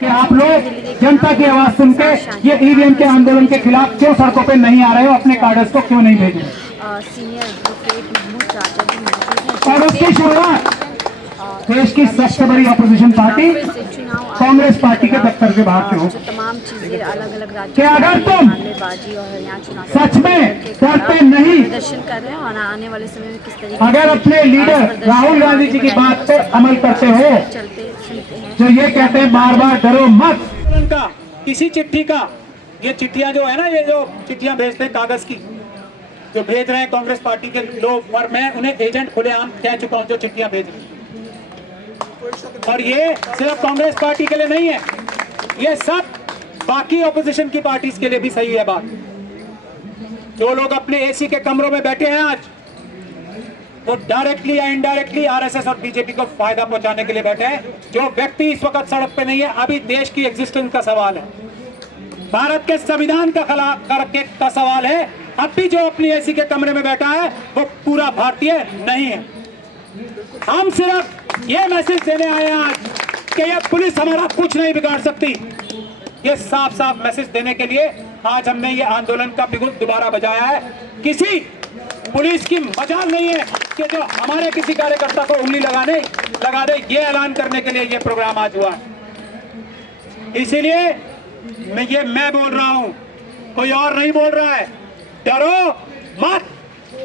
कि आप लोग जनता की आवाज सुन के ये ईवीएम के आंदोलन के खिलाफ क्यों सड़कों पे नहीं आ रहे हो, अपने कार्डर्स को क्यों नहीं भेजे। सीनियर एडवोकेट महमूद राजा जी मौजूद हैं और उसकी शुरुआत देश की सबसे बड़ी अपोजिशन पार्टी कांग्रेस पार्टी के दफ्तर के बाहर से हो। तमाम चीजें अलग अलग कि अगर तुम बाजी और यहाँ चुनाव सच में डरते नहीं, प्रदर्शन कर रहे हैं और आने वाले समय में किस तरीके अगर अपने लीडर राहुल गांधी जी की बात पे अमल करते हो, चलते सुनते हैं जो ये कहते हैं बार बार डरो मत, उनका किसी चिट्ठी का, ये चिट्ठियां जो है ना, ये जो चिट्ठियां भेजते हैं कागज की जो भेज रहे हैं कांग्रेस पार्टी के लोग, और मैं उन्हें एजेंट खुलेआम कह चुका हूं जो चिट्ठियां भेज रहे हैं। और ये सिर्फ कांग्रेस पार्टी के लिए नहीं है, ये सब बाकी ऑपोजिशन की पार्टीज के लिए भी सही है बात। जो लोग अपने एसी के कमरों में बैठे हैं आज, वो डायरेक्टली या इनडायरेक्टली आरएसएस और बीजेपी को फायदा पहुंचाने के लिए बैठे हैं। जो व्यक्ति इस वक्त सड़क पे नहीं है, अभी देश की एग्जिस्टेंस का सवाल है, भारत के संविधान का खिलाफ करके का सवाल है। अब भी जो अपनी एसी के कमरे में बैठा है वो पूरा भारतीय नहीं है। हम सिर्फ ये मैसेज देने आए हैं आज कि ये पुलिस हमारा कुछ नहीं बिगाड़ सकती। ये साफ साफ मैसेज देने के लिए आज हमने ये आंदोलन का बिगुल दोबारा बजाया है। किसी पुलिस की मजाल नहीं है कि जो हमारे किसी कार्यकर्ता को उंगली लगा दे, ये ऐलान करने के लिए ये प्रोग्राम आज हुआ है। इसीलिए मैं बोल रहा हूं, कोई और नहीं बोल रहा है, डरो मत।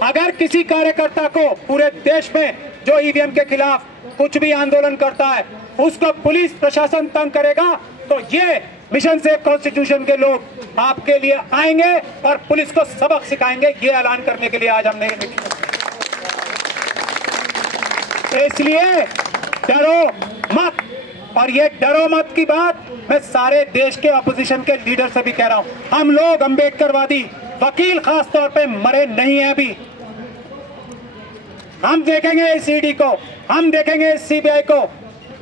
अगर किसी कार्यकर्ता को पूरे देश में जो ईवीएम के खिलाफ कुछ भी आंदोलन करता है उसको पुलिस प्रशासन तंग करेगा, तो ये मिशन सेव कॉन्स्टिट्यूशन के लोग आपके लिए आएंगे और पुलिस को सबक सिखाएंगे। ये ऐलान करने के लिए आज हमने, इसलिए डरो मत। और ये डरो मत की बात मैं सारे देश के अपोजिशन के लीडर से भी कह रहा हूं। हम लोग अंबेडकरवादी वकील खास तौर पे मरे नहीं है अभी। हम देखेंगे इस ईडी को, हम देखेंगे इस सीबीआई को,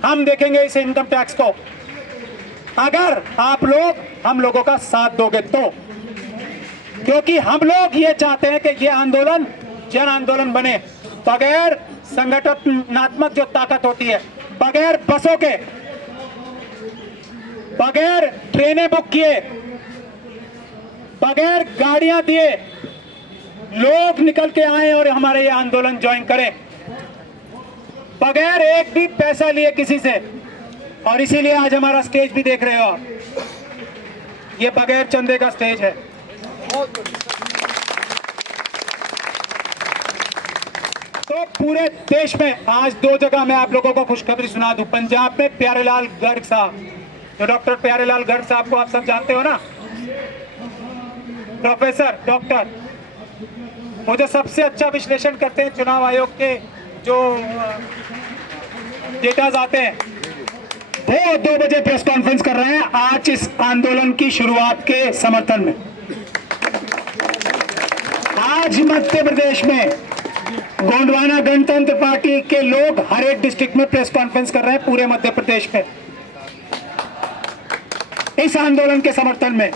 हम देखेंगे इस इनकम टैक्स को, अगर आप लोग हम लोगों का साथ दोगे तो। क्योंकि हम लोग ये चाहते हैं कि ये आंदोलन जन आंदोलन बने, बगैर संगठनात्मक जो ताकत होती है, बगैर बसों के, बगैर ट्रेनें बुक किए, बगैर गाड़ियां दिए लोग निकल के आए और हमारे ये आंदोलन ज्वाइन करें, बगैर एक भी पैसा लिए किसी से। और इसीलिए आज हमारा स्टेज भी देख रहे हो, ये बगैर चंदे का स्टेज है। तो पूरे देश में आज 2 जगह मैं आप लोगों को खुशखबरी सुना दूं। पंजाब में प्यारेलाल गर्ग साहब, जो डॉक्टर प्यारेलाल गर्ग साहब को आप सब जानते हो ना, प्रोफेसर डॉक्टर, वो जो सबसे अच्छा विश्लेषण करते हैं चुनाव आयोग के जो डेटाज आते हैं, वो 2 बजे प्रेस कॉन्फ्रेंस कर रहे हैं आज इस आंदोलन की शुरुआत के समर्थन में। आज मध्य प्रदेश में गोंडवाना गणतंत्र पार्टी के लोग हर एक डिस्ट्रिक्ट में प्रेस कॉन्फ्रेंस कर रहे हैं पूरे मध्य प्रदेश में इस आंदोलन के समर्थन में।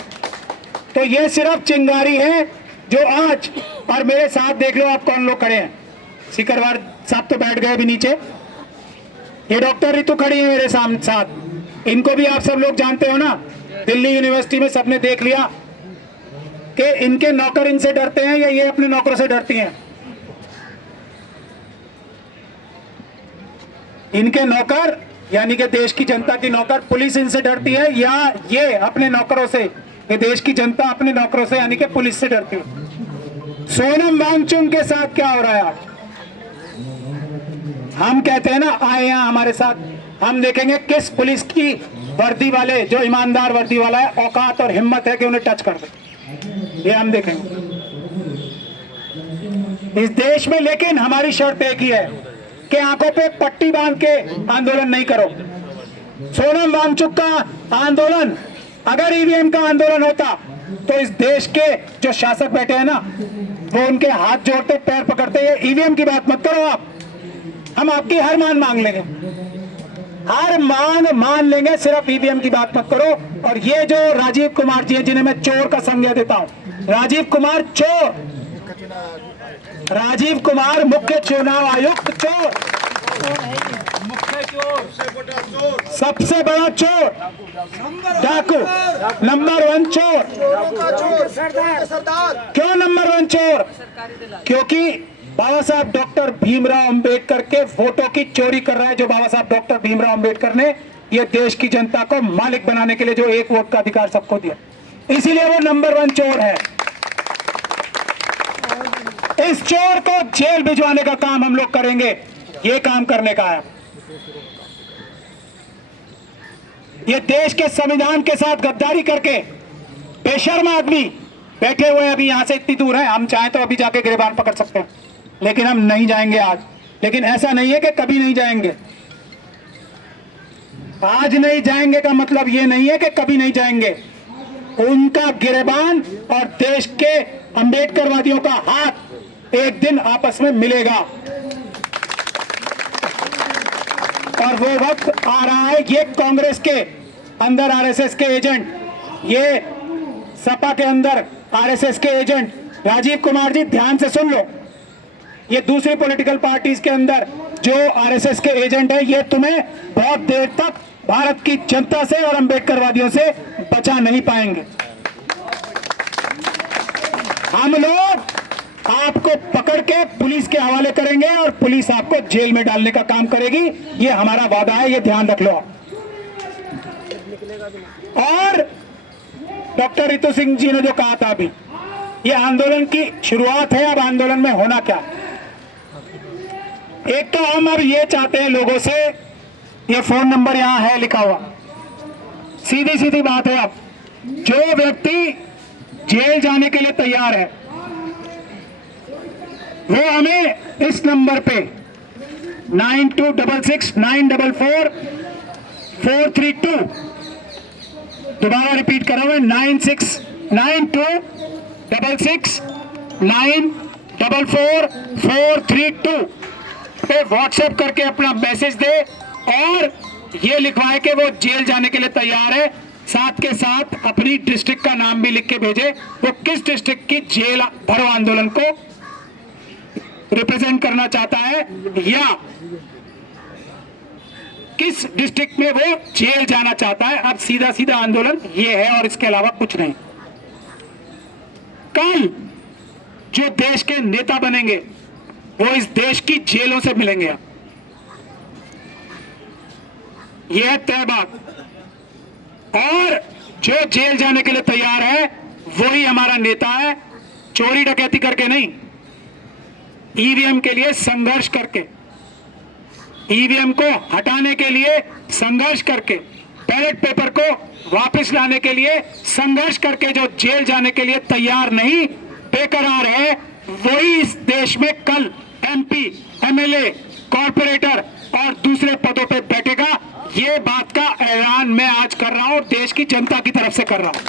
तो ये सिर्फ चिंगारी है जो आज, और मेरे साथ देख लो आप कौन लोग खड़े हैं। सिकरवार साहब तो बैठ गए अभी नीचे, ये डॉक्टर रितु खड़ी है मेरे साथ, इनको भी आप सब लोग जानते हो ना। दिल्ली यूनिवर्सिटी में सबने देख लिया कि इनके नौकर इनसे डरते हैं या ये अपने नौकरों से डरती हैं। इनके नौकर यानी कि देश की जनता की नौकर पुलिस इनसे डरती है, या ये अपने नौकरों से, ये देश की जनता अपने नौकरों से यानी कि पुलिस से डरती है। सोनम वांगचुक के साथ क्या हो रहा है आज? हम कहते हैं ना, आए यहाँ हमारे साथ, हम देखेंगे किस पुलिस की वर्दी वाले, जो ईमानदार वर्दी वाला है, औकात और हिम्मत है कि उन्हें टच कर दे, ये हम देखेंगे इस देश में। लेकिन हमारी शर्त एक ही है कि आंखों पे पट्टी बांध के आंदोलन नहीं करो। सोनम वांगचुक का आंदोलन अगर ईवीएम का आंदोलन होता तो इस देश के जो शासक बैठे हैं ना, वो उनके हाथ जोड़ते, पैर पकड़ते, ये ईवीएम की बात मत करो आप, हम आपकी हर मांग मान लेंगे, हर मांग मान लेंगे, सिर्फ ईवीएम की बात मत करो। और ये जो राजीव कुमार जी है, जिन्हें मैं चोर का संज्ञा देता हूं, राजीव कुमार चोर, राजीव कुमार मुख्य चुनाव आयुक्त चोर, सबसे बड़ा चोर डाकू, नंबर 1 चोर। क्यों नंबर 1 चोर? क्योंकि बाबा साहब डॉक्टर भीमराव अंबेडकर के वोटों की चोरी कर रहा है। जो बाबा साहब डॉक्टर भीमराव अंबेडकर ने ये देश की जनता को मालिक बनाने के लिए जो एक वोट का अधिकार सबको दिया, इसीलिए वो नंबर 1 चोर है। इस चोर को जेल भिजवाने का काम हम लोग करेंगे। ये काम करने का है। ये देश के संविधान के साथ गद्दारी करके बेशर्म आदमी बैठे हुए हैं। अभी यहां से इतनी दूर है, हम चाहें तो अभी जाके गिरबान पकड़ सकते हैं, लेकिन हम नहीं जाएंगे आज। लेकिन ऐसा नहीं है कि कभी नहीं जाएंगे। आज नहीं जाएंगे का मतलब ये नहीं है कि कभी नहीं जाएंगे। उनका गिरबान और देश के अंबेडकरवादियों का हाथ एक दिन आपस में मिलेगा और वो वक्त आ रहा है। ये कांग्रेस के अंदर आरएसएस के एजेंट, ये सपा के अंदर आरएसएस के एजेंट, राजीव कुमार जी ध्यान से सुन लो, ये दूसरी पॉलिटिकल पार्टीज के अंदर जो आरएसएस के एजेंट है, ये तुम्हें बहुत देर तक भारत की जनता से और अंबेडकरवादियों से बचा नहीं पाएंगे। हम लोग आपको पकड़ के पुलिस के हवाले करेंगे और पुलिस आपको जेल में डालने का काम करेगी। ये हमारा वादा है, ये ध्यान रख लो। और डॉक्टर रितु सिंह जी ने जो कहा था अभी, ये आंदोलन की शुरुआत है। अब आंदोलन में होना क्या? एक तो हम अब ये चाहते हैं लोगों से, ये फोन नंबर यहां है लिखा हुआ, सीधी सीधी बात है। अब जो व्यक्ति जेल जाने के लिए तैयार है वो हमें इस नंबर पे 9266944432, दोबारा रिपीट कर रहा हूं, 969266944432 पे व्हाट्सएप करके अपना मैसेज दे और ये लिखवाए कि वो जेल जाने के लिए तैयार है। साथ के साथ अपनी डिस्ट्रिक्ट का नाम भी लिख के भेजे, वो किस डिस्ट्रिक्ट की जेल भरो आंदोलन को रिप्रेजेंट करना चाहता है या किस डिस्ट्रिक्ट में वो जेल जाना चाहता है। अब सीधा सीधा आंदोलन ये है और इसके अलावा कुछ नहीं। कल जो देश के नेता बनेंगे वो इस देश की जेलों से मिलेंगे। यह है तय बात। और जो जेल जाने के लिए तैयार है वही हमारा नेता है, चोरी डकैती करके नहीं, ईवीएम के लिए संघर्ष करके, ईवीएम को हटाने के लिए संघर्ष करके, बैलेट पेपर को वापस लाने के लिए संघर्ष करके जो जेल जाने के लिए तैयार नहीं, बेकरार है, वही इस देश में कल एमपी, एमएलए, कॉर्पोरेटर और दूसरे पदों पे बैठेगा। ये बात का ऐलान मैं आज कर रहा हूं और देश की जनता की तरफ से कर रहा हूं।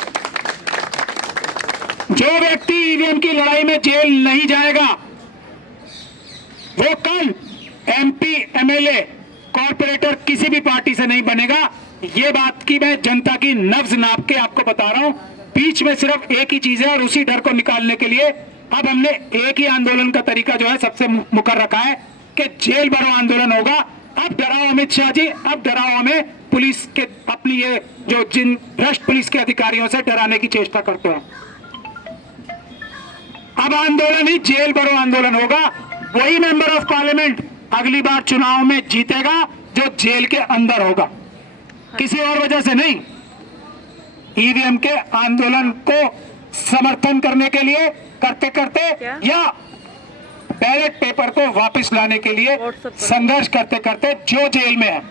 जो व्यक्ति ईवीएम की लड़ाई में जेल नहीं जाएगा वो कल एमपी, एमएलए, कॉर्पोरेटर किसी भी पार्टी से नहीं बनेगा। ये बात की मैं जनता की नब्ज नाप के आपको बता रहा हूं। बीच में सिर्फ एक ही चीज है और उसी डर को निकालने के लिए अब हमने एक ही आंदोलन का तरीका जो है सबसे मुकर रखा है कि जेल भरो आंदोलन होगा। अब डराओ अमित शाह जी, अब डराओ हमें पुलिस के, अपनी ये जो जिन भ्रष्ट पुलिस के अधिकारियों से डराने की चेष्टा करते हैं। अब आंदोलन ही जेल भरो आंदोलन होगा। वही मेंबर ऑफ पार्लियामेंट अगली बार चुनाव में जीतेगा जो जेल के अंदर होगा, किसी और वजह से नहीं। ईवीएम के आंदोलन को समर्थन करने के लिए करते करते या बैलेट पेपर को वापस लाने के लिए संघर्ष करते करते जो जेल में है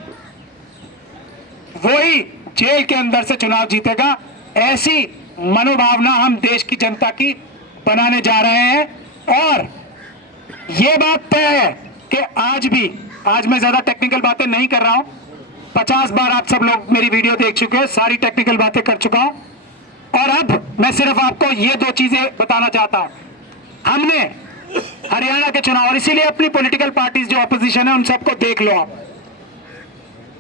वही जेल के अंदर से चुनाव जीतेगा। ऐसी मनोभावना हम देश की जनता की बनाने जा रहे हैं। और ये बात तय है कि आज मैं ज्यादा टेक्निकल बातें नहीं कर रहा हूं। 50 बार आप सब लोग मेरी वीडियो देख चुके हैं, सारी टेक्निकल बातें कर चुका हूं और अब मैं सिर्फ आपको ये 2 चीजें बताना चाहता हूं। हमने हरियाणा के चुनाव, और इसीलिए अपनी पॉलिटिकल पार्टीज जो अपोजिशन है उन सबको देख लो आप,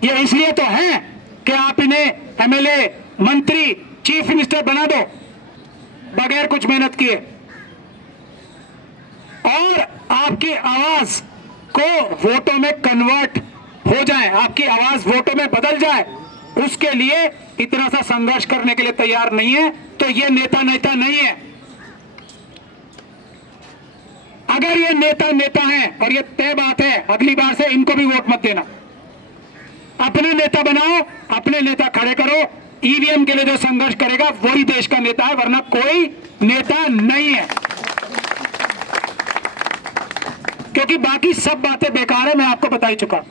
ये इसलिए तो है कि आप इन्हें एमएलए, मंत्री, चीफ मिनिस्टर बना दो बगैर कुछ मेहनत किए और आपकी आवाज को वोटों में कन्वर्ट हो जाए, आपकी आवाज वोटों में बदल जाए। उसके लिए इतना सा संघर्ष करने के लिए तैयार नहीं है, तो ये नेता नहीं है। अगर ये नेता हैं, और ये तय बात है, अगली बार से इनको भी वोट मत देना। अपने नेता बनाओ, अपने नेता खड़े करो। ईवीएम के लिए जो संघर्ष करेगा वही देश का नेता है, वरना कोई नेता नहीं है। क्योंकि बाकी सब बातें बेकार है, मैं आपको बता ही चुका।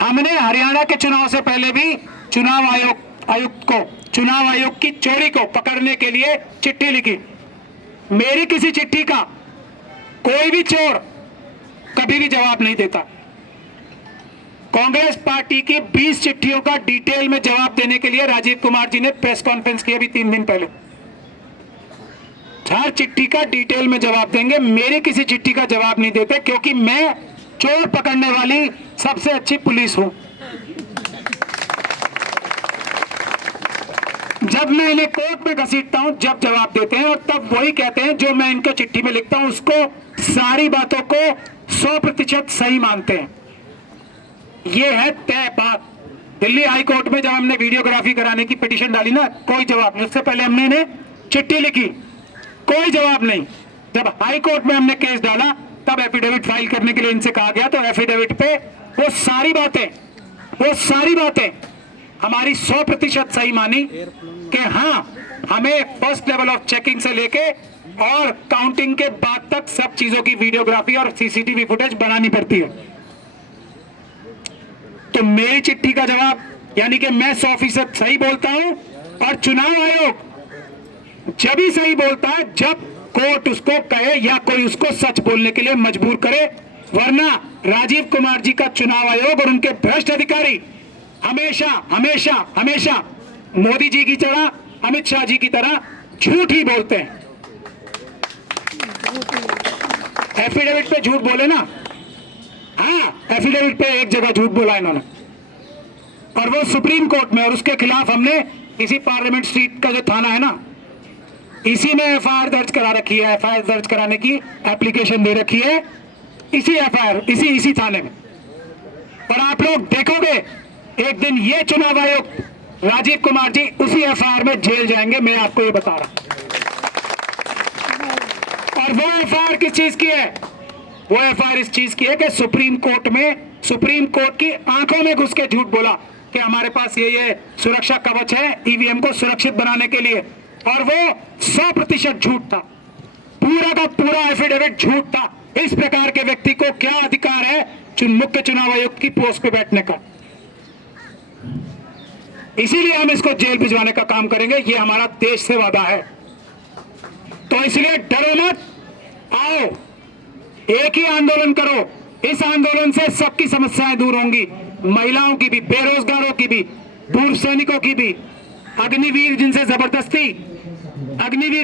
हमने हरियाणा के चुनाव से पहले भी चुनाव आयोग की चोरी को पकड़ने के लिए चिट्ठी लिखी। मेरी किसी चिट्ठी का कोई भी चोर कभी भी जवाब नहीं देता। कांग्रेस पार्टी की 20 चिट्ठियों का डिटेल में जवाब देने के लिए राजीव कुमार जी ने प्रेस कॉन्फ्रेंस की अभी 3 दिन पहले। हर चिट्ठी का डिटेल में जवाब देंगे। मेरी किसी चिट्ठी का जवाब नहीं देते, क्योंकि मैं चोर पकड़ने वाली सबसे अच्छी पुलिस हूं। जब मैं इन्हें कोर्ट में घसीटता हूं, जब जवाब देते हैं, और तब वही कहते हैं जो मैं इनको चिट्ठी में लिखता हूं उसको, सारी बातों को 100% सही मानते हैं। ये है तय बात। दिल्ली हाई कोर्ट में जब हमने वीडियोग्राफी कराने की पिटीशन डाली ना, कोई जवाब नहीं। उससे पहले हमने इन्हें चिट्ठी लिखी, कोई जवाब नहीं। जब हाई कोर्ट में हमने केस डाला, तब एफिडेविट फाइल करने के लिए इनसे कहा गया, तो एफिडेविट पे वो सारी बातें हमारी 100% सही मानी कि हाँ, हमें फर्स्ट लेवल ऑफ चेकिंग से लेके और काउंटिंग के बाद तक सब चीजों की वीडियोग्राफी और सीसीटीवी फुटेज बनानी पड़ती है। तो मेरी चिट्ठी का जवाब, यानी कि मैं 100% सही बोलता हूं, और चुनाव आयोग जब ही सही बोलता है जब कोर्ट उसको कहे या कोई उसको सच बोलने के लिए मजबूर करे। वरना राजीव कुमार जी का चुनाव आयोग और उनके भ्रष्ट अधिकारी हमेशा मोदी जी की तरह, अमित शाह जी की तरह झूठ ही बोलते हैं। एफिडेविट पे झूठ बोले ना, हाँ, एफिडेविट पे एक जगह झूठ बोला इन्होंने, और वो सुप्रीम कोर्ट में। और उसके खिलाफ हमने इसी पार्लियामेंट स्ट्रीट का जो थाना है ना, इसी में एफआईआर दर्ज करा रखी है। एफआईआर दर्ज कराने की एप्लीकेशन दे रखी है इसी एफआईआर इसी थाने में। और आप लोग देखोगे एक दिन ये चुनाव आयोग, राजीव कुमार जी उसी एफआईआर में जेल जाएंगे, मैं आपको ये बता रहा। और वो एफआईआर किस चीज की है? वो एफआईआर इस चीज की है कि सुप्रीम कोर्ट की आंखों में घुस के झूठ बोला कि हमारे पास ये सुरक्षा कवच है ईवीएम को सुरक्षित बनाने के लिए, और वो 100% झूठ था। पूरा का पूरा एफिडेविट झूठ था। इस प्रकार के व्यक्ति को क्या अधिकार है मुख्य चुनाव आयुक्त की पोस्ट पे बैठने का? इसीलिए हम इसको जेल भिजवाने का काम करेंगे। ये हमारा देश से वादा है। तो इसलिए डरो मत, आओ एक ही आंदोलन करो। इस आंदोलन से सबकी समस्याएं दूर होंगी, महिलाओं की भी, बेरोजगारों की भी, पूर्व सैनिकों की भी, अग्निवीर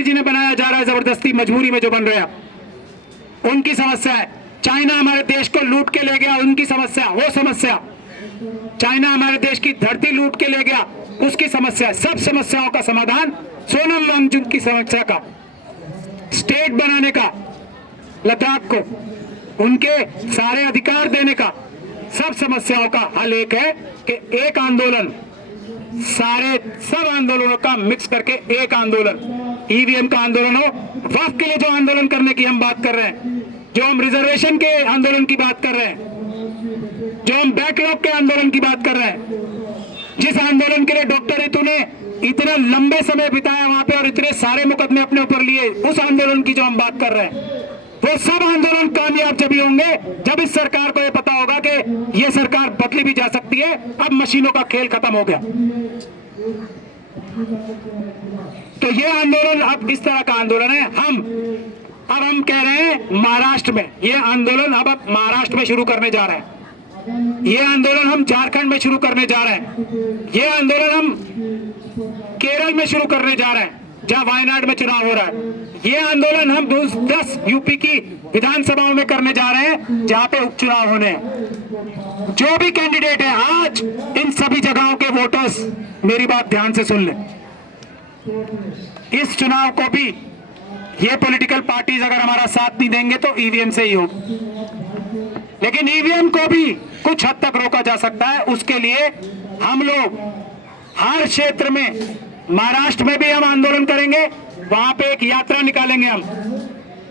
जिन्हें बनाया जा रहा है जबरदस्ती, मजबूरी में जो बन रहा है, उनकी समस्या है। चाइना हमारे देश को लूट के ले गया, उनकी समस्या, वो समस्या। चाइना हमारे देश की धरती लूट के ले गया, उसकी समस्या। सब समस्याओं का समाधान, सोनम वांगचुक की समस्या का, स्टेट बनाने का, लद्दाख को उनके सारे अधिकार देने का, सब समस्याओं का हल एक है कि एक आंदोलन, सब आंदोलनों का मिक्स करके एक आंदोलन, ईवीएम का आंदोलन हो। वक्फ के लिए जो आंदोलन करने की हम बात कर रहे हैं, जो हम रिजर्वेशन के आंदोलन की बात कर रहे हैं, जो हम बैकलॉग के आंदोलन की बात कर रहे हैं, जिस आंदोलन के लिए डॉक्टर रितु ने इतना लंबे समय बिताया वहां पे और इतने सारे मुकदमे अपने ऊपर लिए, उस आंदोलन की जो हम बात कर रहे हैं, वो सब आंदोलन कामयाब जब ही होंगे जब इस सरकार को ये पता होगा कि ये सरकार बदली भी जा सकती है, अब मशीनों का खेल खत्म हो गया। तो ये आंदोलन अब इस तरह का आंदोलन है। अब हम कह रहे हैं महाराष्ट्र में ये आंदोलन अब महाराष्ट्र में शुरू करने जा रहे हैं। ये आंदोलन हम झारखंड में शुरू करने जा रहे हैं। ये आंदोलन हम केरल में शुरू करने जा रहे हैं जहां वायनाड में चुनाव हो रहा है। ये आंदोलन हम 10 यूपी की विधानसभाओं में करने जा रहे हैं जहां पे उपचुनाव होने हैं। जो भी कैंडिडेट है आज इन सभी जगहों के वोटर्स मेरी बात ध्यान से सुन लें। इस चुनाव को भी ये पॉलिटिकल पार्टीज अगर हमारा साथ नहीं देंगे तो ईवीएम से ही हो, लेकिन ईवीएम को भी कुछ हद तक रोका जा सकता है। उसके लिए हम लोग हर क्षेत्र में, महाराष्ट्र में भी हम आंदोलन करेंगे, वहां पे एक यात्रा निकालेंगे हम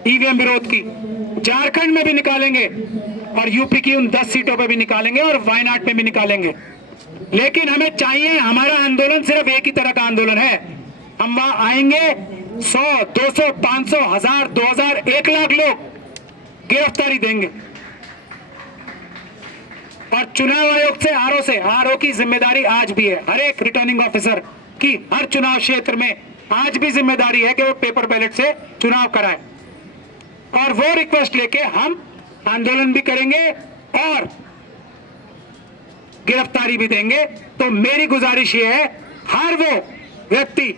ईवीएम विरोध की, झारखंड में भी निकालेंगे और यूपी की उन 10 सीटों पे भी निकालेंगे और वायनाड में भी निकालेंगे। लेकिन हमें चाहिए, हमारा आंदोलन सिर्फ एक ही तरह का आंदोलन है। हम वहां आएंगे, 100, 200, 500, 1000, 2000, 1 लाख लोग गिरफ्तारी देंगे और चुनाव आयोग से, आरओ की जिम्मेदारी आज भी है, हर एक रिटर्निंग ऑफिसर की हर चुनाव क्षेत्र में आज भी जिम्मेदारी है कि वो पेपर बैलेट से चुनाव कराए। और वो रिक्वेस्ट लेके हम आंदोलन भी करेंगे और गिरफ्तारी भी देंगे। तो मेरी गुजारिश ये है, हर वो व्यक्ति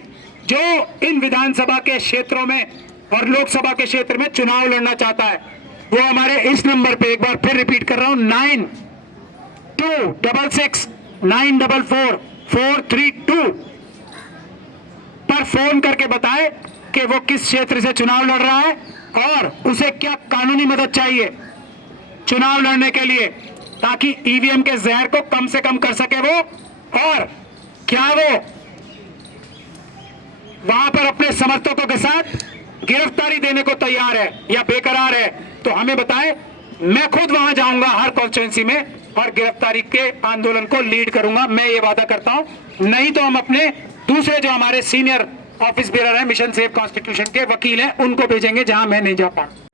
जो इन विधानसभा के क्षेत्रों में और लोकसभा के क्षेत्र में चुनाव लड़ना चाहता है, वो हमारे इस नंबर पे, एक बार फिर रिपीट कर रहा हूं, 9266 944 432 पर फोन करके बताए कि वो किस क्षेत्र से चुनाव लड़ रहा है और उसे क्या कानूनी मदद चाहिए चुनाव लड़ने के लिए, ताकि ईवीएम के जहर को कम से कम कर सके वो, और क्या वो वहां पर अपने समर्थकों के साथ गिरफ्तारी देने को तैयार है या बेकरार है, तो हमें बताएं। मैं खुद वहां जाऊंगा हर कॉन्स्टिट्यूंसी में और गिरफ्तारी के आंदोलन को लीड करूंगा, मैं ये वादा करता हूं। नहीं तो हम अपने दूसरे जो हमारे सीनियर ऑफिस बेरर हैं, मिशन सेव कॉन्स्टिट्यूशन के वकील हैं, उनको भेजेंगे जहां मैं नहीं जा पाऊं।